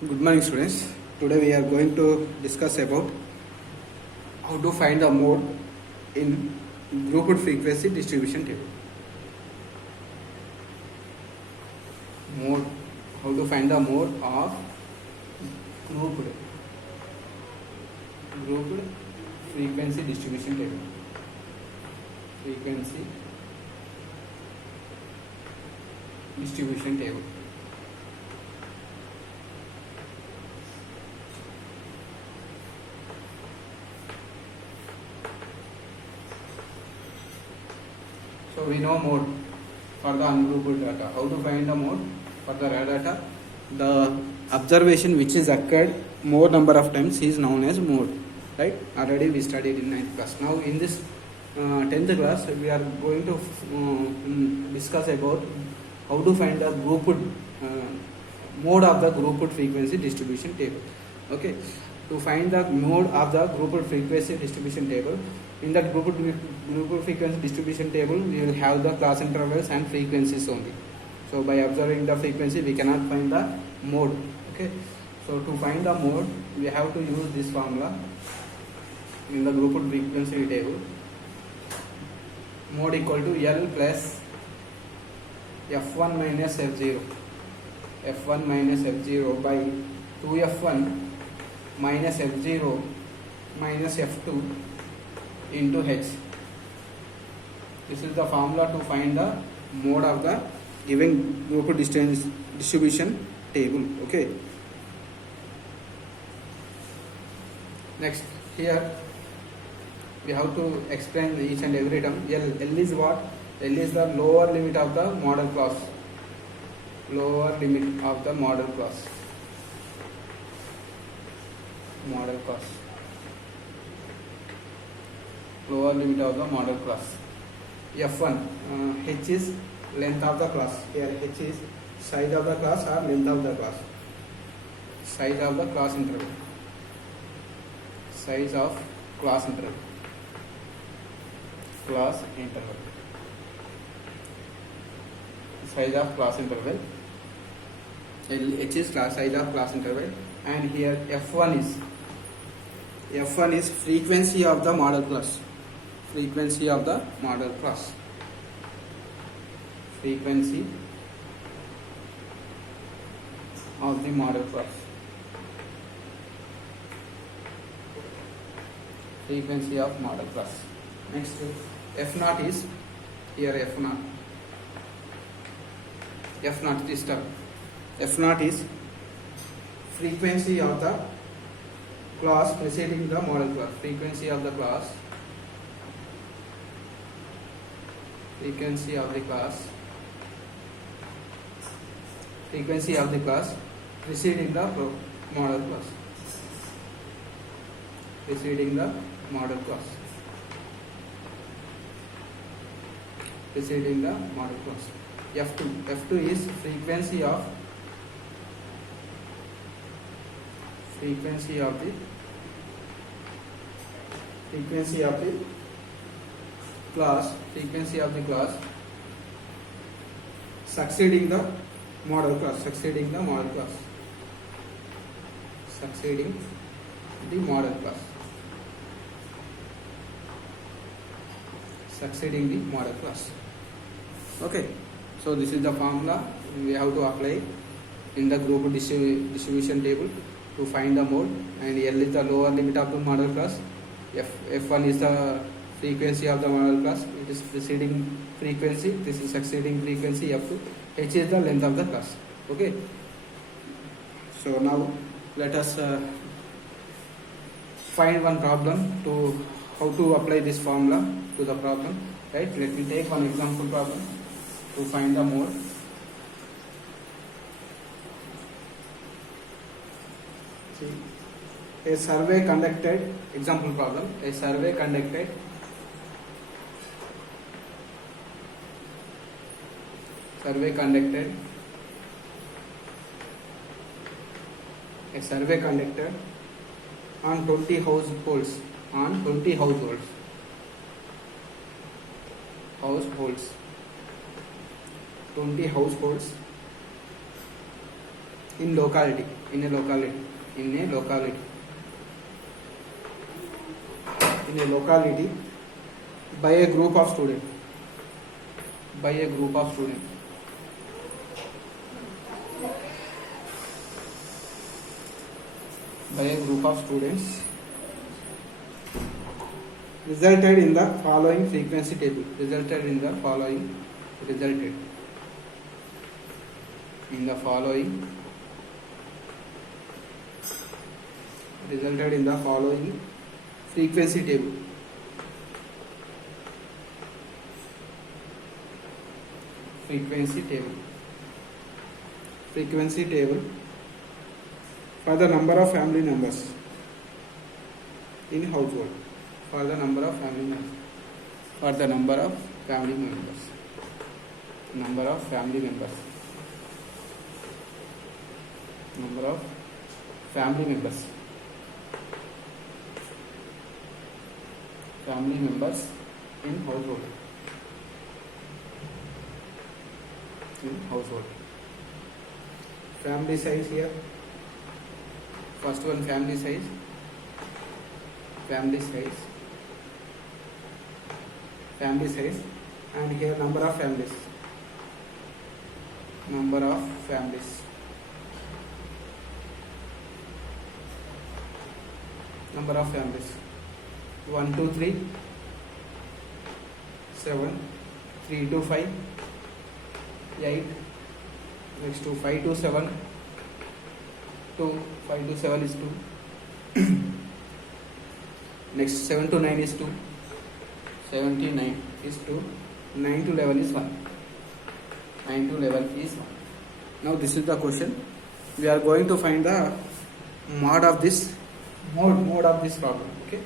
Good morning, students. Today we are going to discuss about how to find the mode in grouped frequency distribution table. Mode. How to find the mode of grouped frequency distribution table. Frequency distribution table. So we know mode for the ungrouped data. How to find the mode for the raw data? The observation which is occurred more number of times is known as mode. Right? Already we studied in 9th class. Now in this 10th class we are going to discuss about how to find the grouped mode of the grouped frequency distribution table. Okay. To find the mode of the grouped frequency distribution table, in that grouped frequency distribution table we will have the class intervals and frequencies only. So by observing the frequency we cannot find the mode. Okay. So to find the mode we have to use this formula in the grouped frequency table. Mode equal to L plus F1 minus F0. F1 minus F0 by 2F1 minus F0 minus F2 into H. This is the formula to find the mode of the given grouped distribution table. Okay. Next, here we have to explain each and every term. L is what? L is the lower limit of the model class. Lower limit of the model class. Model class. Lower limit of the model class. F1. H is length of the class. Here H is size of the class or length of the class. Size of the class interval. Size of class interval. Class interval. Size of class interval. H is size of class interval, and here F1 is frequency of the model class. Frequency of the model class. Frequency of the model class. Frequency of model class. Next, F0 is here F0. F0 this term. F0 is frequency of the class preceding the model class. Frequency of the class. Frequency of the class. Frequency of the class preceding the model class. Preceding the model class. Preceding the model class. F2 is frequency of the class. Frequency of the class succeeding the model class. Succeeding the model class. Succeeding the model class. Succeeding the model class. Okay. So this is the formula we have to apply in the group distribution table to find the mode, and L is the lower limit of the model class. F1 is the frequency of the model class. It is preceding frequency. This is succeeding frequency. F2. H is the length of the class. Okay. So now let us find one problem to how to apply this formula to the problem. Right. Let me take one example problem to find the mode. See, a survey conducted, example problem, a survey conducted on 20 households, 20 households in locality. in a locality, in a locality, in a locality by a group of students, by a group of students. By a group of students resulted in the following frequency table. Resulted in the following. Resulted in the following. Resulted in the following frequency table. Frequency table. Frequency table for the number of family members in household. For the number of family members. For the number of family members. Number of family members. Number of family members. Family members in household. In household. Family size here. First one, family size. Family size. Family size. And here number of families. Number of families. Number of families. 1 2 3 7 3 to 5 8. Next to 5 to 7 2. 5 to 7 is 2. Next 7 to 9 is 2. 79 is 2. 9 to 11 is 1. 9 to 11 is 1. Now this is the question. We are going to find the mode of this problem. Okay.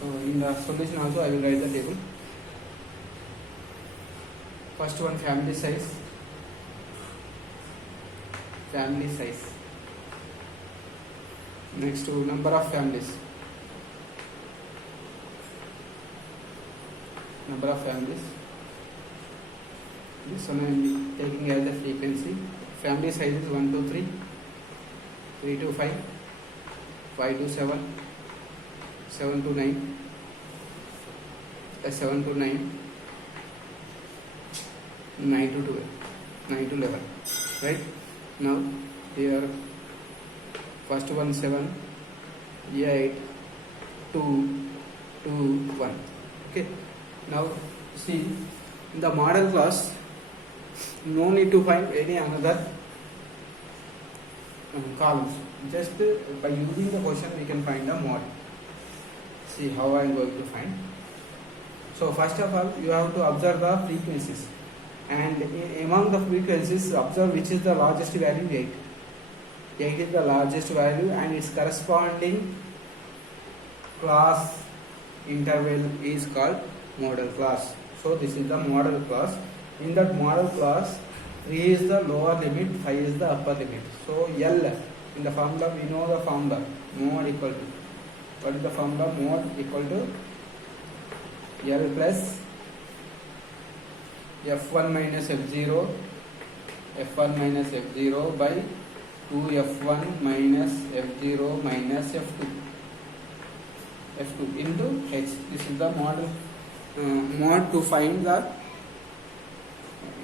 So in the solution also I will write the table. First one, family size. Family size. Next to number of families. Number of families. This one I am taking as the frequency. Family size is 1 to 3, 3 to 5, 5 to 7, 7 to 9, 7 to 9, 9 to 12, 9 to 11. Right? Now here first one 7, 8, 2, 2, 1. Okay. Now see, in the model class, no need to find any another columns. Just by using the question we can find the mod. See how I am going to find. So first of all, you have to observe the frequencies, and among the frequencies observe which is the largest value. 8. 8 is the largest value and its corresponding class interval is called model class. So this is the model class. In that model class, 3 is the lower limit, 5 is the upper limit. So L, in the formula we know the formula, mod equal to, what is the formula? Mod equal to L plus F1 minus F0, F1 minus F0 by 2F1 minus F0 minus F2 into H. This is the model mod to find the,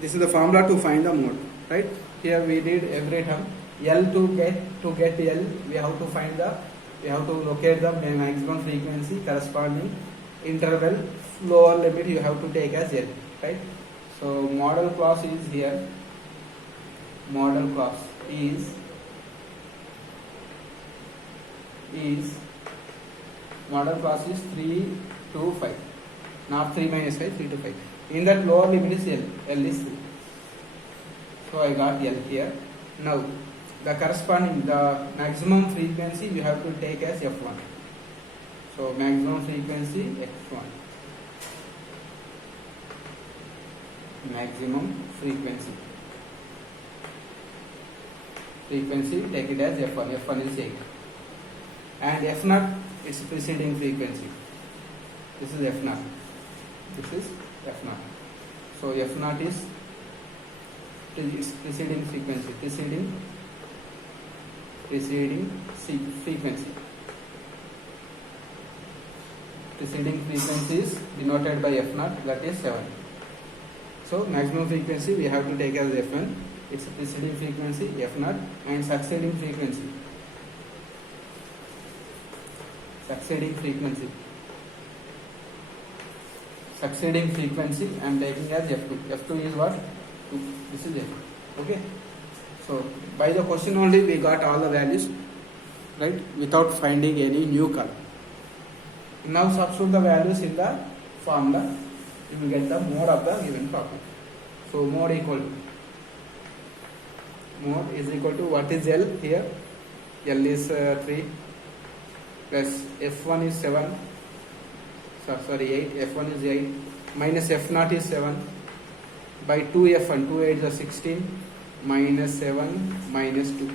this is the formula to find the mode, right? Here we did every term. L to get L, we have to find the, we have to locate the maximum frequency corresponding interval, lower limit you have to take as L, right? So model class is here. Model class is model class is 3 to 5, not 3 minus 5, 3 to 5. In that lower limit is L. L is 3. So I got L here. Now the corresponding, the maximum frequency you have to take as F1. So maximum frequency F1. Maximum frequency. Frequency, take it as F1. F1 is 8. And F0 is preceding frequency. This is F0. This is F0. So F0 is preceding frequency. Preceding preceding frequency. Preceding frequency is denoted by F0, that is 7. So maximum frequency we have to take as F1, its preceding frequency F0, and succeeding frequency. Succeeding frequency I am taking as F2. F2 is what? 2. This is F2. Okay. So by the question only we got all the values, right, without finding any new color. Now substitute the values in the formula, you will get the mode of the given problem. So mode is equal to what is L here? L is 3 plus F1 is 7, sorry 8, F1 is 8 minus F0 is 7 by 2F1, 2 8 is 16 minus 7 minus 2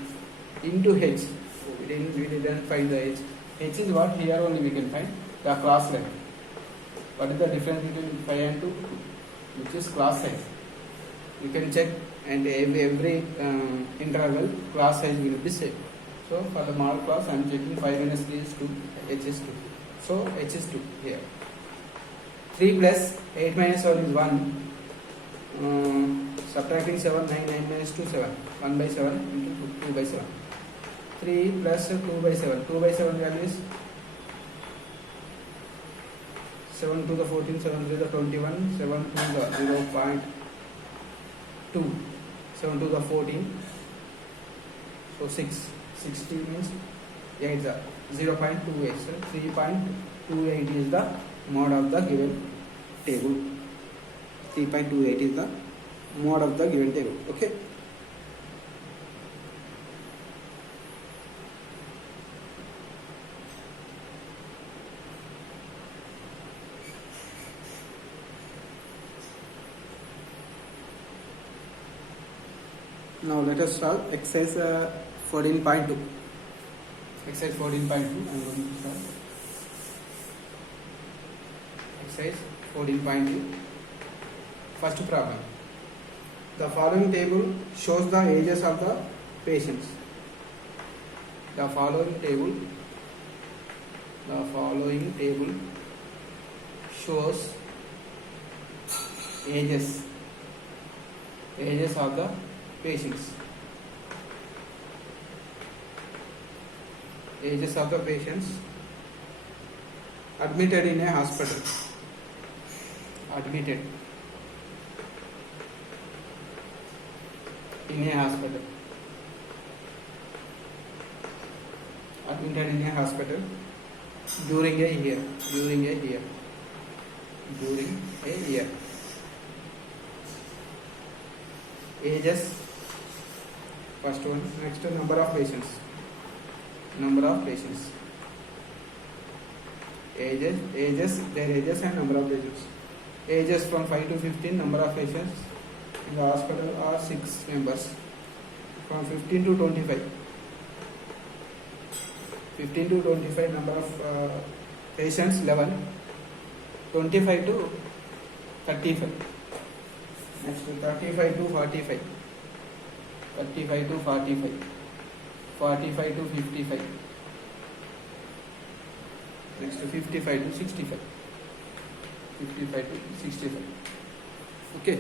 into H. So we didn't find the H. H is what? Here only we can find the cross length. What is the difference between 5 and 2? Which is cross size. You can check, and every interval cross size will be same. So for the model class I am checking 5 minus 3 is 2, H is 2. So H is 2 here. 3 plus 8 minus 1 is 1. Subtracting 7, 9, 9 minus 2, 7. 1 by 7 into 2 by 7. 3 plus 2 by 7. 2 by 7 value is 7 to the 14, 7 to the 21, 7 to the 0.2, 7 to the 14. So 6. 60 means 8 is 0.28. So 3.28 is the mode of the given table. 3.28 is the mode of the given table. Okay. Now let us solve exercise 14.2. Exercise 14.2. I am going to solve exercise 14.2. First problem. The following table shows the ages of the patients. The following table shows ages of the patients. Ages of the patients admitted in a hospital. Admitted in a hospital. Admitted in a hospital during a year. During a year. Ages. First one. Next, number of patients. Ages, their ages and number of patients. Ages from 5 to 15, number of patients in the hospital are 6 members. From 15 to 25. 15 to 25, number of patients 11. 25 to 35. Next, 35 to 45. 35 to 45. 45 to 55. Next, 55 to 65. 55 to 65. Okay.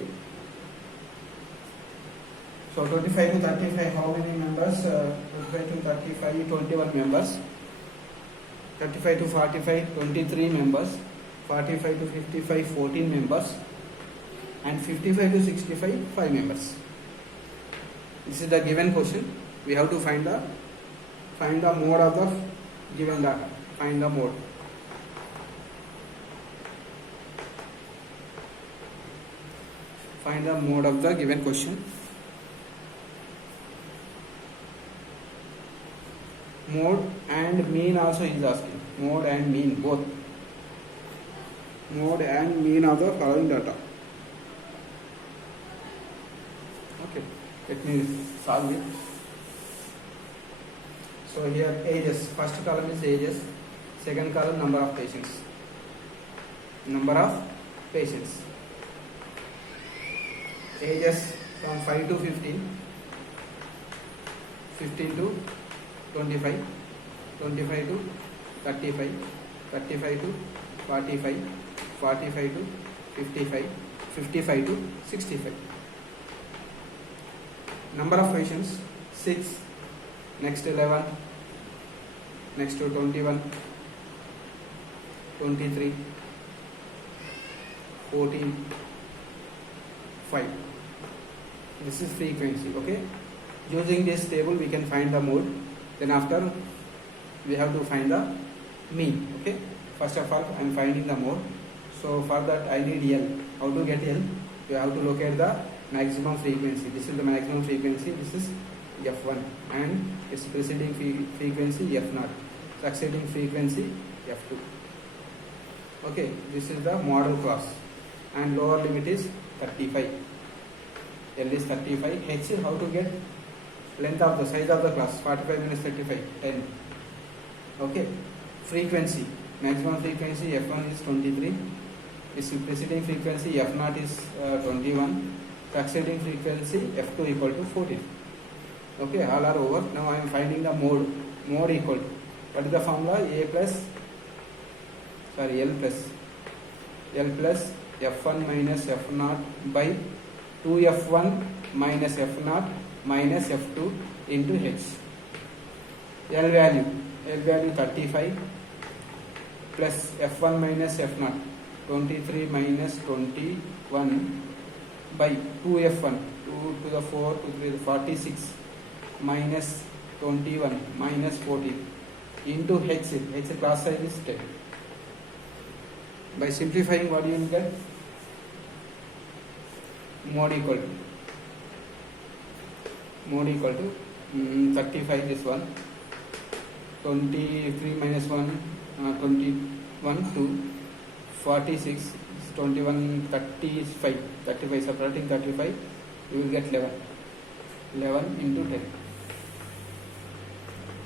So 25 to 35, how many members? 25 to 35, 21 members. 35 to 45, 23 members. 45 to 55, 14 members. And 55 to 65, 5 members. This is the given question. We have to find the mode of the given data. Find the mode. Find the mode of the given question. Mode and mean also is asking. Mode and mean both. Mode and mean of the following data. Okay, let me solve it. So here ages. First column is ages. Second column number of patients. Number of patients. Ages from 5 to 15. 15 to 25, 25 to 35, 35 to 45, 45 to 55, 55 to 65. Number of questions 6, next 11, next to 21, 23, 14, 5. This is frequency. Okay, using this table we can find the mode. Then after we have to find the mean. Okay, first of all I am finding the mode. So for that I need L. How to get L? You have to locate the maximum frequency. This is the maximum frequency. This is F1 and its preceding frequency F0, succeeding frequency F2. Okay, this is the model class and lower limit is 35. L is 35. H is how to get length of the size of the class, 45 minus 35, 10. Okay, frequency, maximum frequency F1 is 23. Its preceding frequency F0 is 21. Succeeding frequency F2 equal to 14. Okay, all are over. Now I am finding the mode. Mode equal to, what is the formula? L plus F1 minus F0 by 2F1 minus F0 minus F2 into H. L value 35 plus F1 minus F0, 23 minus 21 by 2F1, 2 to the 4 to 3, 46 minus 21 minus 14 into H class size is 10. By simplifying, what you will get? Mode equal to 35 this one, 23 minus 1 21 to 46, 21 35 subtracting 35 you will get 11 into 10,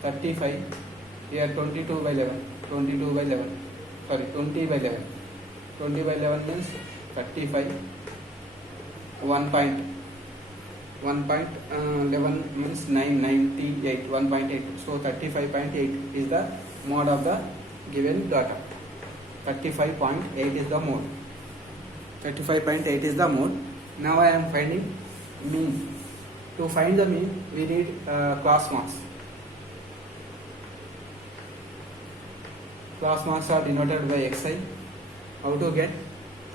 35 here 22 by 11 20 by 11 means 35, 1.11 means 998, 1.8, so 35.8 is the mode of the given data. 35.8 is the mode. 35.8 is the mode. Now I am finding mean. To find the mean we need class marks. Class marks are denoted by xi. How to get?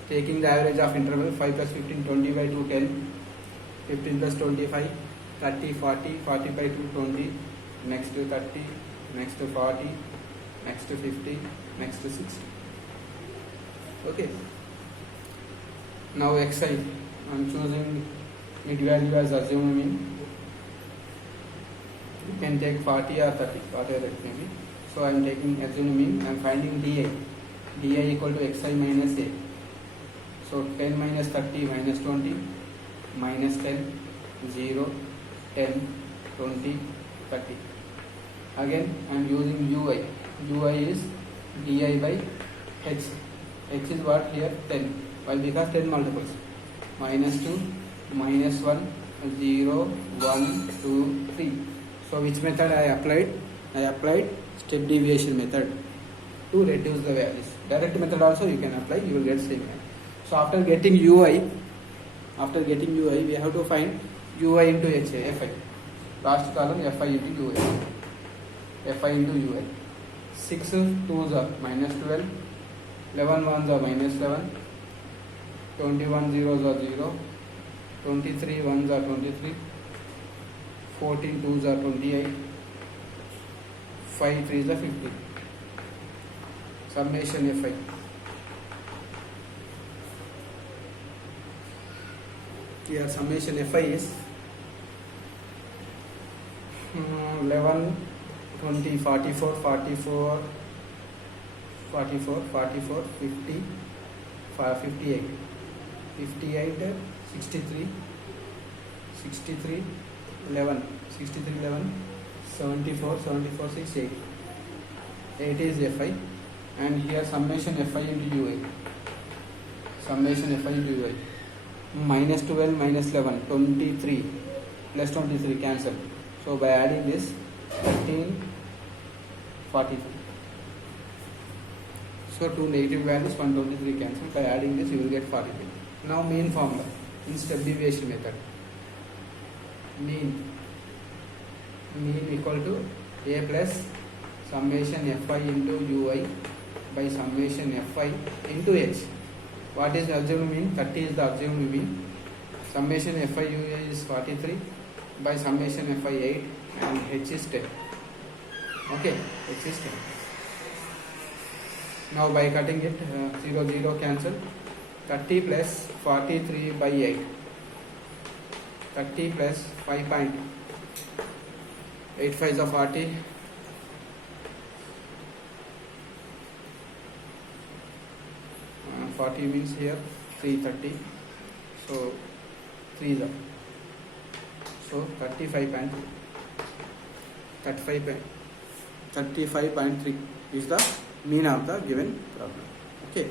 Taking the average of interval 5 plus 15, 20 by 2, 10, 15 plus 25, 30, 40, 40 by 2, 20, next to 30, next to 40, next to 50, next to 60. Okay. Now xi, I am choosing mid value as assumed mean. You can take 40 or 30, whatever it may be. So I am taking assumed mean. I am finding di equal to xi minus a. So 10 minus 30 minus 20 minus 10, 0, 10, 20, 30. Again I am using ui. Ui is di by h. H is what here? 10. Why? Because 10 multiples. Minus 2, minus 1, 0, 1, 2, 3. So which method I applied? I applied step deviation method to reduce the values. Direct method also you can apply, you will get same value. So after getting ui, we have to find ui into fi. Last column fi into ui. Fi into ui. 6 2s are minus 12, 11 1s are minus 11, 21 zeros are 0, 23 1s are 23, 14 2s are 28, 5 3s are 50. Summation fi. Here summation fi is 11, 20, 44, 44, 44, 44, 50, 58, 58, 63, 63, 11, 63, 11, 74, 74, 6, 8. 8 is fi, and here summation fi into ui. Summation fi into ui. Minus 12 minus 11, 23 plus 23 cancel. So by adding this 13, 43. So two negative values, 123 cancel. By adding this, you will get 43. Now mean formula in step deviation method. Mean equal to a plus summation fi into ui by summation fi into h. What is the observed mean? 30 is the observed mean. Summation fi ui is 43 by summation fi 8 and h is 10. Okay, h is 10. Now by cutting it, 0 0 cancel. 30 plus 43 by 8. 30 plus 5.8 5 is a 40. 40 means here 330. So 3 is up. So 35.3 is the mean of the given problem. Okay.